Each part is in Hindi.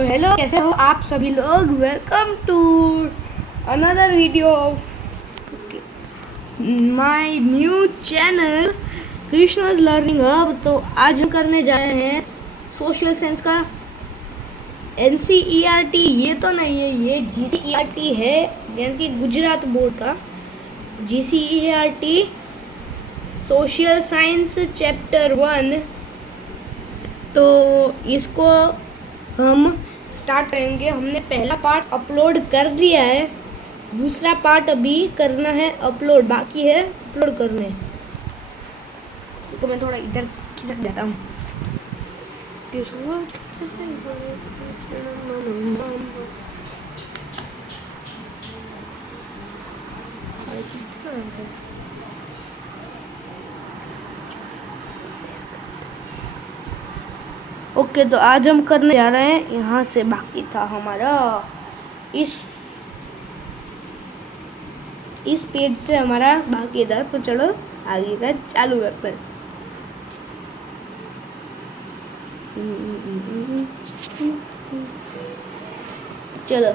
तो हेलो, कैसे हो आप सभी लोग। Welcome to another video of my new channel Krishna's learning hub. तो आज हम करने जा रहे हैं सोशल साइंस का NCERT। ये तो नहीं है, ये GCERT है, यानी कि गुजरात बोर्ड का GCERT सोशल साइंस चैप्टर 1। तो इसको हम स्टार्ट करेंगे। हमने पहला पार्ट अपलोड कर दिया है, दूसरा पार्ट अभी करना है अपलोड, बाकी है अपलोड करने। तो मैं थोड़ा इधर खिसक जाता हूँ। ओके, तो आज हम करने जा रहे हैं, यहाँ से बाकी था हमारा इस पेज से हमारा बाकी था। तो चलो आगे का चालू करते हैं। चलो,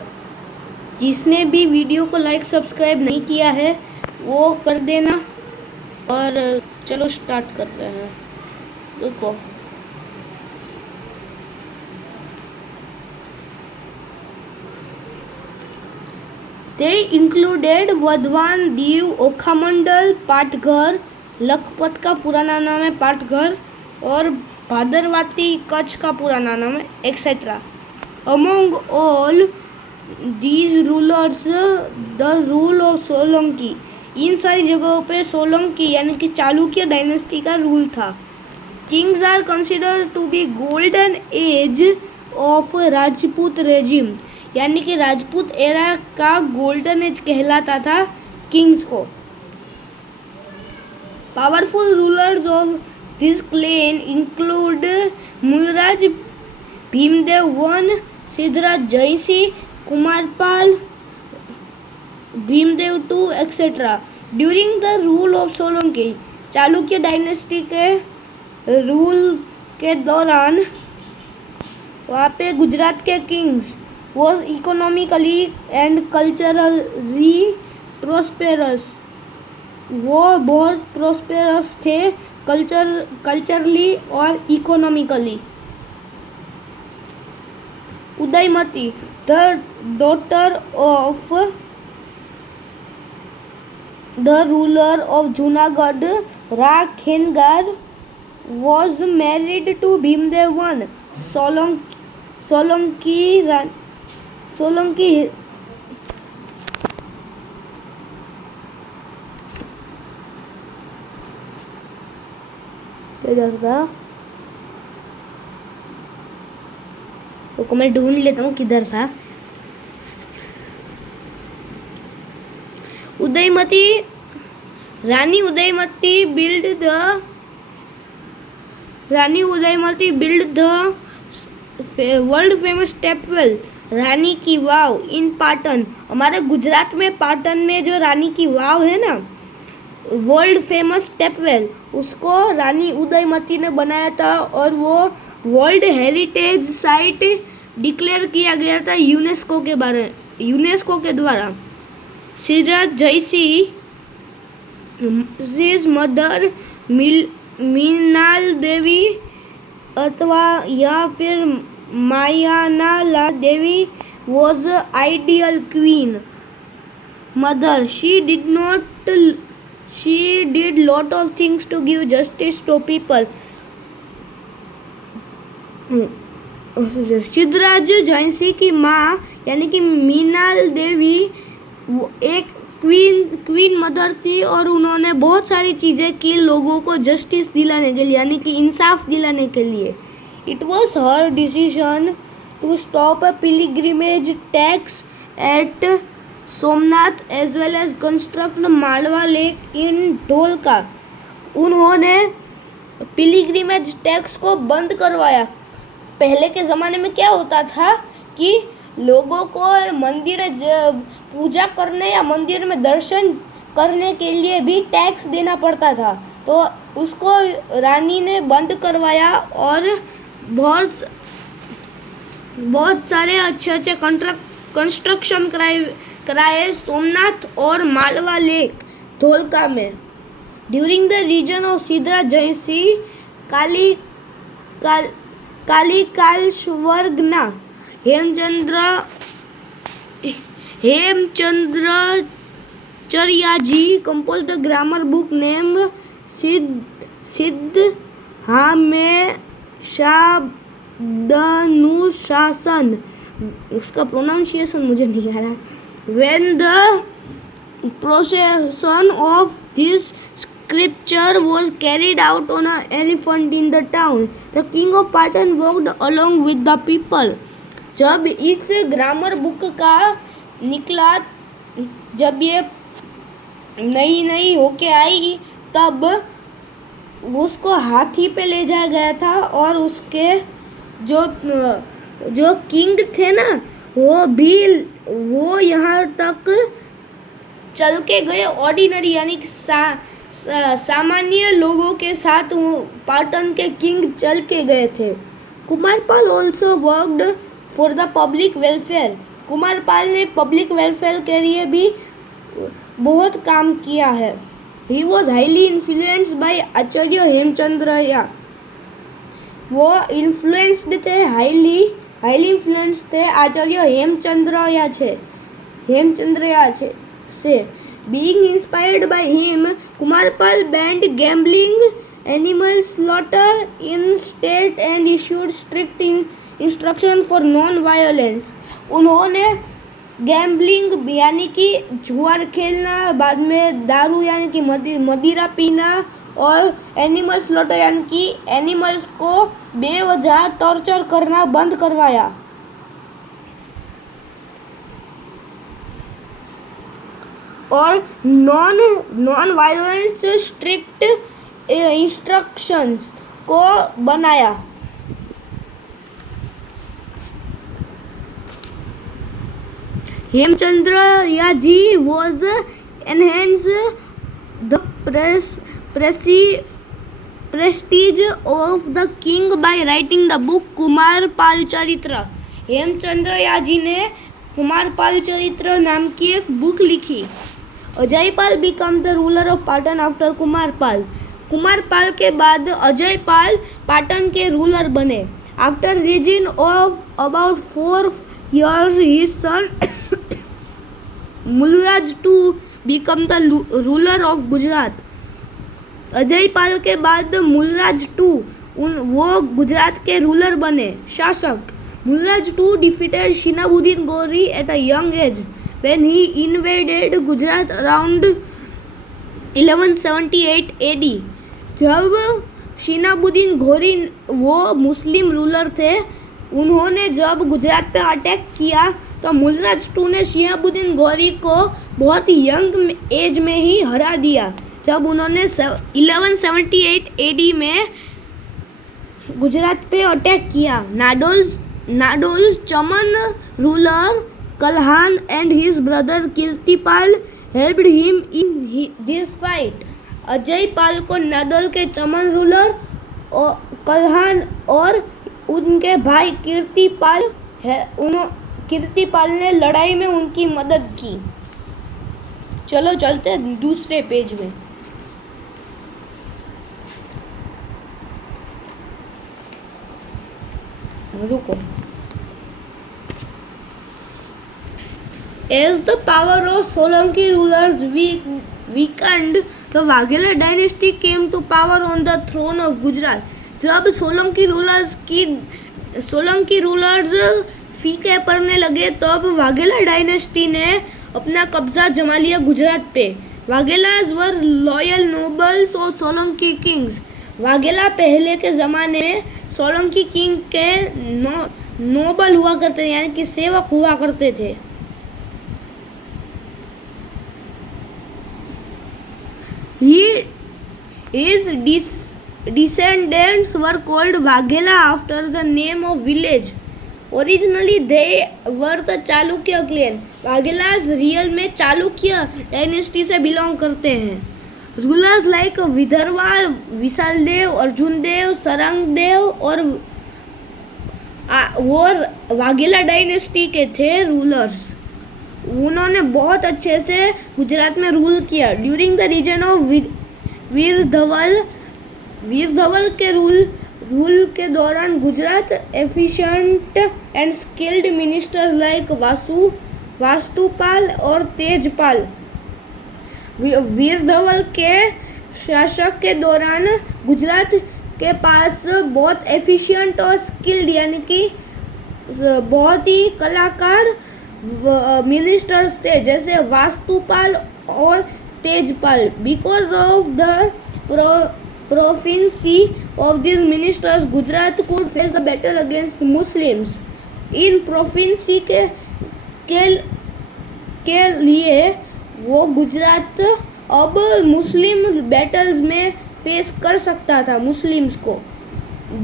जिसने भी वीडियो को लाइक सब्सक्राइब नहीं किया है वो कर देना। और चलो स्टार्ट कर रहे हैं। रुको, They included वधवान, दीव, ओखामंडल, पाटघर, लखपत का पुराना नाम है पाटघर, और भादरवाती कच्छ का पुराना नाम है etcetera. Among all these rulers, the rule of Solanki, इन सारी जगहों पे सोलंकी यानी कि चालुक्य डायनेस्टी का रूल था। Kings are considered to be golden age of Rajput regime, यानी कि राजपूत एरा का गोल्डन एज कहलाता था किंग्स को। Powerful rulers of this clan include Mulraj, Bhimdev one, Siddhraj Jaisingh, Kumarpal, Bhimdev two etcetera. During the rule of Solanki, Chalukya dynasty के रूल के दौरान वहाँ पे गुजरात के kings was economically and culturally prosperous, वो बहुत प्रोस्पेरस थे कल्चरली और economically. Udayamati, the daughter of the ruler of Junagadh Ra Khengar was married to Bhimdev one. Solanki किधर था, तो मैं ढूंढ लेता हूँ किधर था। Udayamati, Rani Udayamati built the world famous stepwell, Rani ki Vav इन पाटन। हमारे गुजरात में पाटन में जो रानी की वाव है ना, वर्ल्ड फेमस स्टेपवेल, उसको रानी उदयमती ने बनाया था और वो वर्ल्ड हेरिटेज साइट डिक्लेयर किया गया था यूनेस्को के द्वारा। सिद्धराज जयसिंह, हिज मदर मीनाल देवी अथवा या फिर मायानाला देवी was ideal queen mother. She did lot of things to give justice to people. Siddharaj Jaisingh की माँ यानी कि मीनाल देवी वो एक क्वीन मदर थी और उन्होंने बहुत सारी चीज़ें की लोगों को जस्टिस दिलाने के लिए, यानी कि इंसाफ दिलाने के लिए। It was her decision to stop a pilgrimage tax at Somnath as well as construct Malava lake in Dholka. उन्होंने पिलिग्रिमेज टैक्स को बंद करवाया। पहले के ज़माने में क्या होता था कि लोगों को मंदिर पूजा करने या मंदिर में दर्शन करने के लिए भी टैक्स देना पड़ता था, तो उसको रानी ने बंद करवाया और बहुत बहुत सारे अच्छे अच्छे कंस्ट्रक्शन कराए सोमनाथ और मालवा लेक धोलका में। During the reign of Siddhraj Jaysinh Kalikalsarvagna Hemchandracharyaji composed a grammar book named Siddhahemshabdanushasan. उसका प्रोनाउंसिएशन मुझे नहीं आ रहा। When the procession of this scripture was carried out on an elephant in the town, the king of Patan walked along with the people. जब इस ग्रामर बुक का निकला, जब ये नई होके आई, तब उसको हाथी पे ले जाया गया था और उसके जो किंग थे ना, वो यहाँ तक चल के गए। ऑर्डिनरी यानी सामान्य लोगों के साथ पाटन के किंग चल के गए थे। Kumarpal also worked for the public welfare. Kumarpal ने पब्लिक वेलफेयर के लिए भी बहुत काम किया है। He was highly influenced by Acharya Hemchandra. वो इन्फ्लुएंस्ड थे, हाईली इन्फ्लुएंस्ड थे आचार्य हेमचंद्रया से। Being inspired by him, Kumarpal banned gambling, animal slaughter in state and issued strict instruction for non-violence. उन्होंने गैम्बलिंग यानी कि जुआर खेलना, बाद में दारू यानी कि मदिरा पीना और एनिमल स्लॉटर यानी कि एनिमल्स को बेवजह टॉर्चर करना बंद करवाया। और नॉन वायलेंस स्ट्रिक्ट इंस्ट्रक्शंस को बनाया। हेमचंद्रया जी was enhance the prestige of the king by writing the book Kumarpal चरित्र। हेमचंद्रया जी ने कुमारपाल चरित्र नाम की एक बुक लिखी। Ajaypal become the ruler of Patan after Kumarpal. Kumarpal के बाद अजयपाल पाटन के रूलर बने। After reign of about 4 years his son Mulraj II become the ruler of Gujarat. Ajaypal के बाद मुलराज II वो गुजरात के रूलर बने, शासक। Mulraj II defeated शिनाबुद्दीन Gauri at a young age when he invaded Gujarat around 1178 AD। जब शिनाबुद्दीन गौरी वो मुस्लिम रूलर थे, उन्होंने जब गुजरात पे अटैक किया तो मुलराज II ने शिहाबुद्दीन गौरी को बहुत यंग एज में ही हरा दिया, जब उन्होंने 1178 AD में गुजरात पे अटैक किया। Nadol's Chahaman ruler Kalhan and his brother Kirtipal helped him in this fight. Ajaypal को नाडोल के चमन रूलर और कल्हान और उनके भाई कीर्तिपाल ने लड़ाई में उनकी मदद की। चलो चलते हैं दूसरे पेज में। रुको। As the power of Solanki rulers weakened, the Waghela dynasty came to power on the throne of Gujarat। जब सोलंकी रूलर्स फीके पड़ने लगे, तब वाघेला डायनेस्टी ने अपना कब्जा जमा लिया गुजरात पे। वाघेलास वर लॉयल नोबल्स और सोलंकी किंग्स। वाघेला पहले के ज़माने में सोलंकी किंग के नोबल हुआ करते थे, यानी कि सेवक हुआ करते थे। His descendants were called Waghela after the name of village। Originally they were the Chalukya clan। Vaghelas real में चालुक्य डायनेस्टी से बिलोंग करते हैं। रूलर्स लाइक विदर्वा, विशालदेव, अर्जुनदेव, सरंगदेव और वो वाघेला डायनेस्टी के थे रूलर्स। उन्होंने बहुत अच्छे से गुजरात में रूल किया। ड्यूरिंग द रीजन ऑफ वीर धवल के रूल के दौरान Gujarat efficient and skilled minister like Vastupal और तेजपाल। वीर धवल के शासक के दौरान गुजरात के पास बहुत एफिशिएंट और स्किल्ड यानी कि बहुत ही कलाकार मिनिस्टर्स थे, जैसे वास्तुपाल और Tejpal. Because of the proficiency of this ministers Gujarat could face the battle against Muslims. इन प्रोफिंसी के लिए वो गुजरात अब मुस्लिम बैटल्स में फेस कर सकता था मुस्लिम्स को।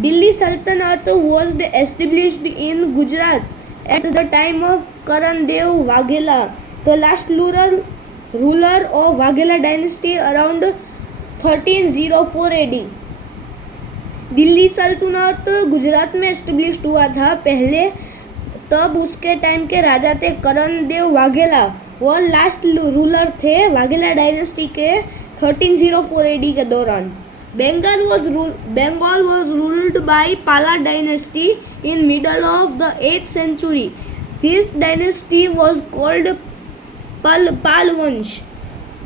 दिल्ली सल्तनत was established in Gujarat at the time of Karan Dev Waghela, the last ruler of Waghela dynasty around 1304 AD. Delhi सल्तनत गुजरात में एस्टेब्लिश हुआ था पहले, तब उसके टाइम के राजा थे करण देव वाघेला। वो लास्ट रूलर थे वाघेला डायनेस्टी के 1304 AD के दौरान। Bengal was ruled by Pala dynasty in middle of the 8th century. This dynasty was called पाल वंश।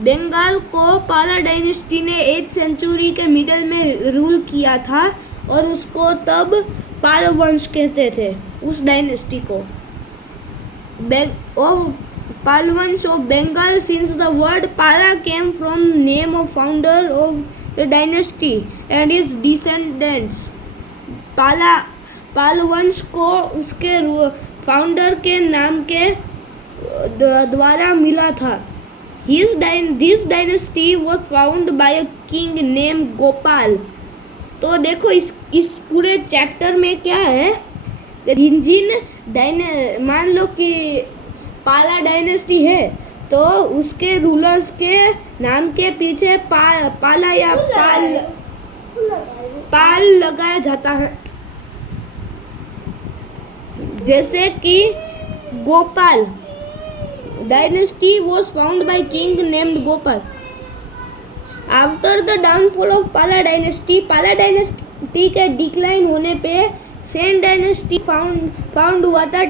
बंगाल को पाला डायनेस्टी ने 8th सेंचुरी के मिडल में रूल किया था और उसको तब पाल वंश कहते थे उस डायनेस्टी को। पाल वंश of Bengal, since the word Pala came from name of founder of the dynasty and his descendants. Pala वंश को उसके फाउंडर के नाम के द्वारा मिला था। This dynasty was founded by a king named Gopal. तो देखो इस पूरे चैप्टर में क्या है, मान लो कि पाला डायनेस्टी है तो उसके रूलर्स के नाम के पीछे पाला या पाल लगाया जाता है। जैसे कि Gopal dynasty was founded by king named Gopal. After the downfall of पाला डायनेस्टी के डिक्लाइन होने पे सेन डायनेस्टी फाउंड हुआ था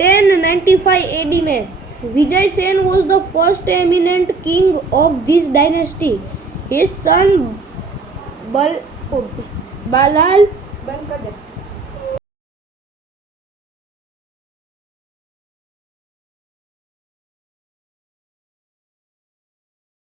1095 AD में। Vijay Sen was the first eminent king of this dynasty. His son बालाल